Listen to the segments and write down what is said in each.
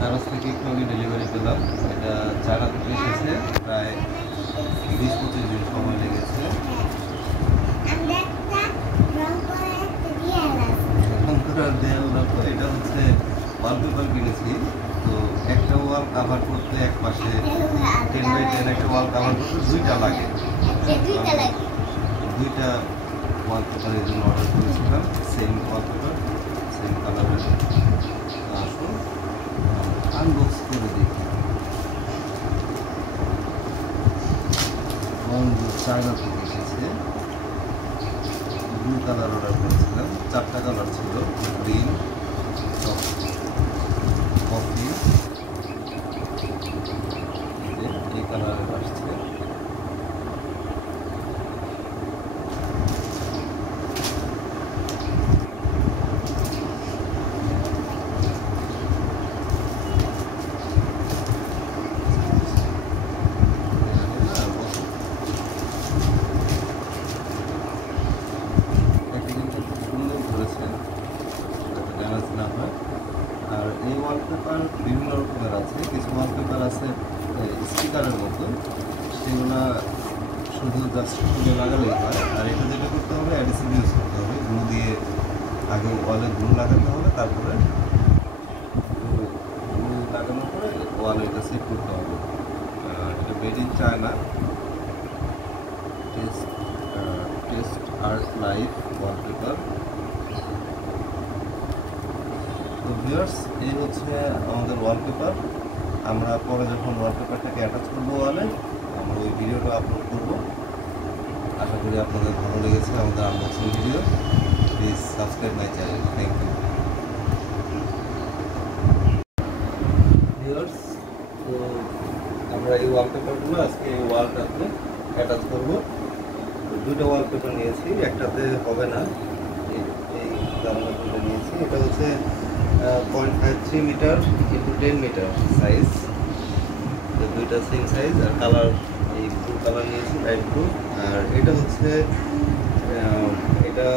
দারাজ থেকে একটু আগে ডেলিভারি পেলাম। এটা চায়না থেকে এসেছে, প্রায় 20-25 দিন সময় লেগেছে। এটা হচ্ছে ওয়ালপেপার কিনেছি। তো একটা ওয়াল কাভার করতে এক পাশে 10x10 একটা ওয়াল কাভার করতে দুইটা লাগে। দুইটা ওয়ালপেপার এই জন্য অর্ডার করেছিলাম, সেম ওয়ালপেপার, সেম কালারের। আসুন আনবক্স করে দেখি। চায়না থেকে এসেছে, ব্লু কালার অর্ডার করেছিলাম। 4টা কালার ছিল, গ্রিন, কফি, এই কালারের আসছে। আর এই ওয়ালপেপার বিভিন্ন রকমের আছে। কিছু ওয়ালপেপার আছে স্টিকারের মতো, সেগুলো শুধু জাস্ট খুলে লাগালেই হয়। আর এটা যেটা করতে হবে, অ্যাডিসিভ ইউজ করতে হবে। গ্লু দিয়ে আগে ওয়ালে গ্লু লাগাতে হবে, তারপরে গ্লু লাগানোর পরে ওয়ালে এটা সেট করতে হবে। এটা made in China, test art life wallpaper. তো ভিউয়ার্স, এই হচ্ছে আমাদের ওয়ালপেপার। আমরা পরে যখন ওয়ালপেপারটাকে অ্যাটাচ করবো ওয়ালে, আমরা ওই ভিডিওটা আপলোড করবো। আশা করি আপনাদের ভালো লেগেছে আমাদের unboxing video. Please subscribe my channel. Thank you viewers. তো আমরা এই ওয়ালপেপারগুলো আজকে এই ওয়ালটাতে অ্যাটাচ করবো। দুটো ওয়ালপেপার নিয়েছি, একটাতে হবে না, এই জানলাগুলো নিয়েছি। এটা হচ্ছে 0.53 মিটার ইন্টু 10 মিটার সাইজ, দুইটা সেম সাইজ। আর কালার এই ব্লু কালার নিয়েছি, লাইট ব্লু। আর এটা হচ্ছে এটা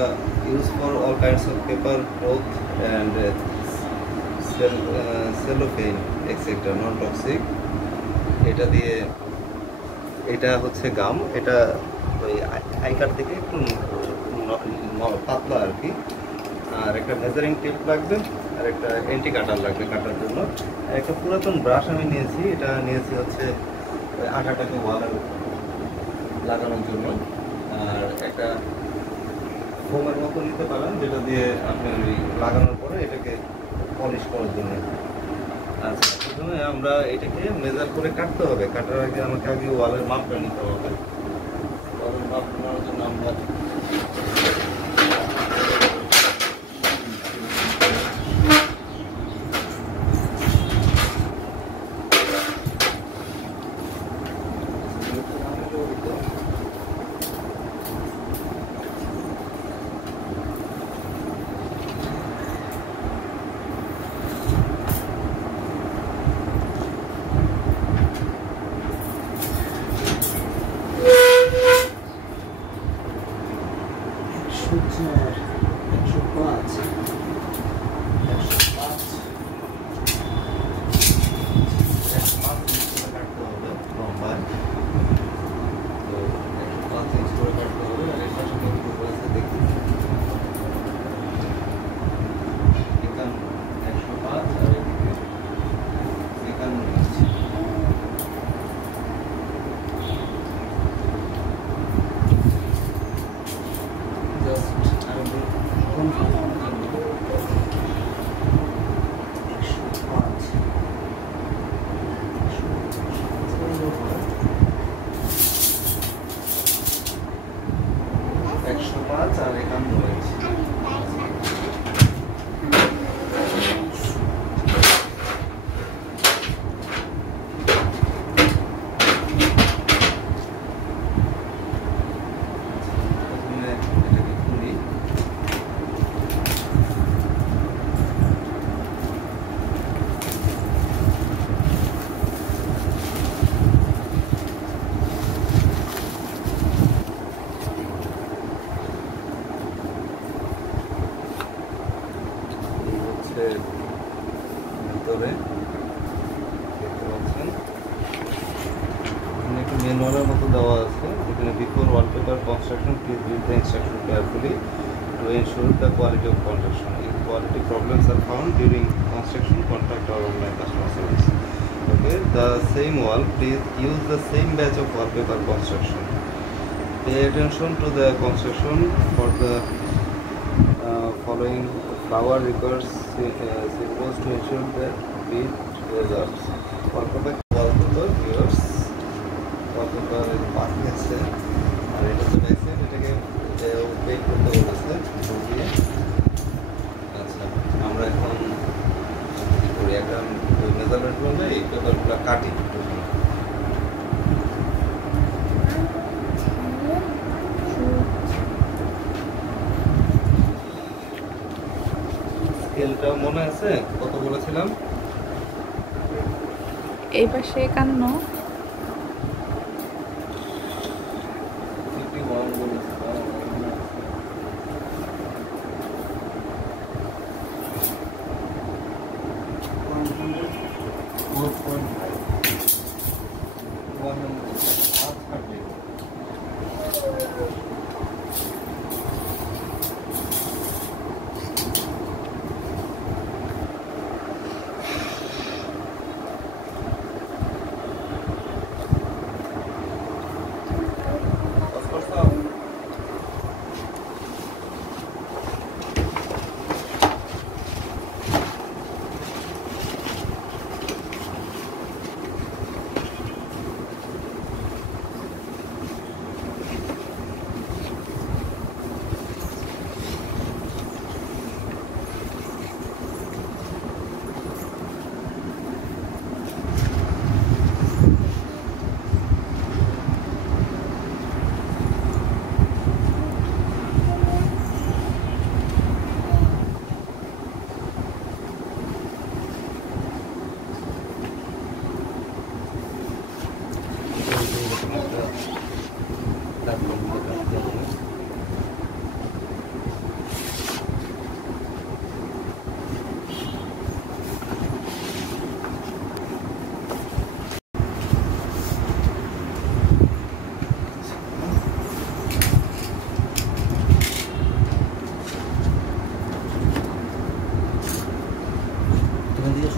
use for all kinds of paper, cloth and cellophane etcetera, non toxic. এটা দিয়ে, এটা হচ্ছে গাম, এটা ওই আইকার থেকে একটু পাতলা আর কি। আর একটা মেজারিং টেপ লাগবে, আর একটা এন্টি কাটার লাগবে কাটার জন্য। একটা পুরাতন ব্রাশ আমি নিয়েছি, এটা নিয়েছি হচ্ছে আঠাটাকে ওয়ালের লাগানোর জন্য। আর একটা ফোমের মতো নিতে পারেন, যেটা দিয়ে আপনি লাগানোর পরে এটাকে পলিশ করার জন্য। আচ্ছা, প্রথমে আমরা এটাকে মেজার করে কাটতে হবে। কাটার আগে আমাকে আগে ওয়ালের মাপটা নিতে হবে। ওয়ালের মাপ নেওয়ার জন্য আমরা ভিতরে ম্যানুয়ালের মতো দেওয়া আছে এখানে before wallpaper construction please read the instruction carefully to ensure the quality of construction. If quality problems are found during construction, contact our online customer service. Okay, the same wall, please use the same batch of wallpaper construction. Pay attention to the construction for the following flower requires symbols to ensure that bid results. Wallpaper viewers, wallpaper বাকি আছে আর এটা তো back side এটাকে bake করতে বলেছে দিয়ে। আচ্ছা আমরা এখন কি করি একটা মেজারমেন্ট করলে এই পেপারগুলো কাটি স্কেলটা মনে আছে কত বলেছিলাম এই পাশে 51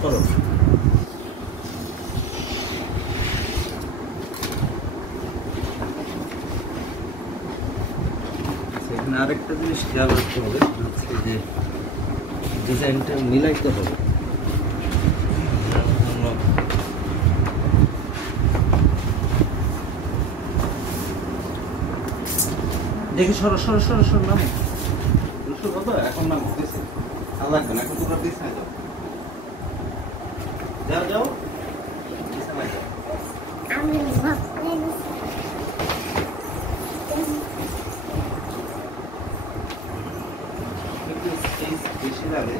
করো এখানে আরেকটা জিনিস খেয়াল রাখতে হবে হচ্ছে যে ডিজাইনটা মিলাইতে হবে দেখি সরো সরো সরো সরো নামো বাবা এখন নামো দিছে আর লাগবে না এখন তোমরা দিছে যাও যাও যাও বিছানায় যাও আমি একটু স্পেস বেশি লাগে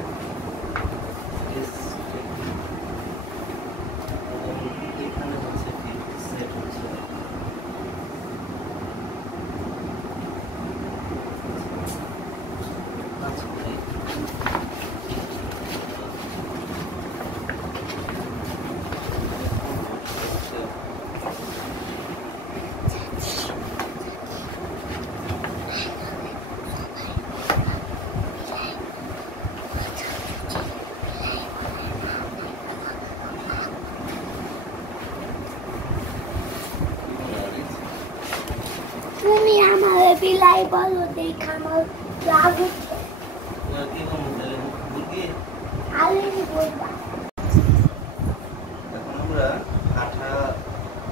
এখানে হচ্ছে কি সেট হচ্ছে তুমি আমার বিলাই বলো দেখা আমার লাগু আলিনি বলবা এখন আমরা আঠা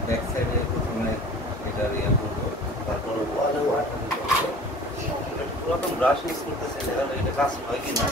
ব্যাক সাইডে প্রথমে এটা ইয়ে করবো তারপর ওয়ালেও আঠা দিতে হবে পুরাতন ব্রাশ ইউজ করতেছে এটা কাজ হয় কি না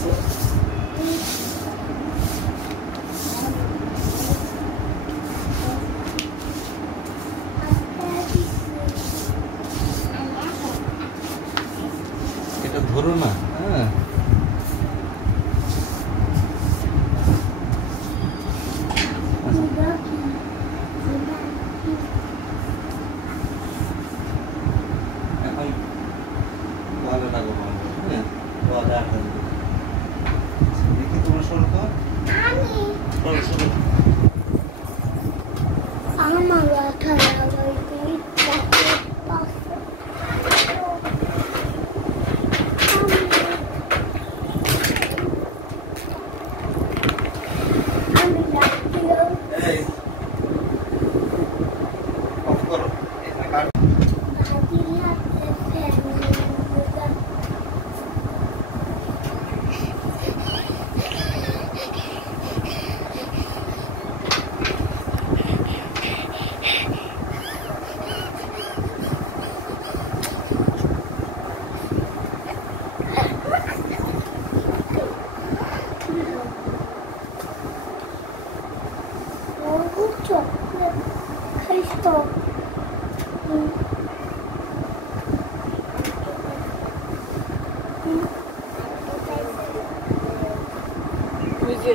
দিছো? এটা ধরো না, হ্যাঁ। এখন ভালো লাগো মামা, হ্যাঁ। বলে আটা দিবে। দেখি তোমার সরো তো। সরো, সরো। আমার মাথা লাগাইতে চাকরি পাশে আমি লাগছিলাম এই, অফ করো। এখানে কাট। ভাবিলাতে ফ্যামিলি chocolate crystal. ওই যে